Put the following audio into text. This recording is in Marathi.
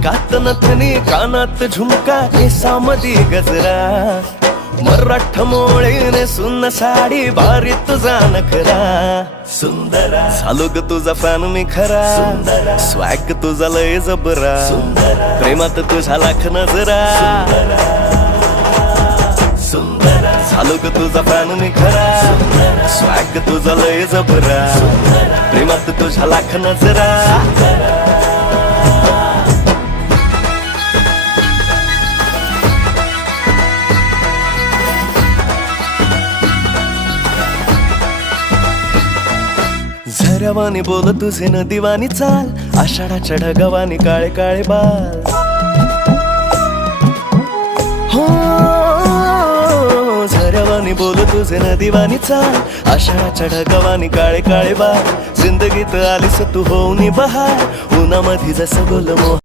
नाकात नथनी कानात झुमका केसामधी गजरा मराठ मोळीने सुन्न साडी भारी तुझा नखरा सुंदरा झालो ग तुझा फॅन मी खरा सुंदरा स्वॅग तुझा लय जबरा सुंदरा प्रेमात तुझा लाख नजरा सुंदरा झालो ग तुझा फॅन मी खरा स्वॅग तुझा लय जबरा प्रेमात तुझा लाख नजरा झऱ्यावानी बोल तुझे नदीवानी चाल आषाढाच्या ढगावानी काळे काळे बाल हो झऱ्यावानी बोल तुझे नदीवानी चाल आषाढाच्या ढगावानी काळे काळे बाल जिंदगीत आलीस तू होऊनी बहार उन्हामध्ये जसं बोल मोह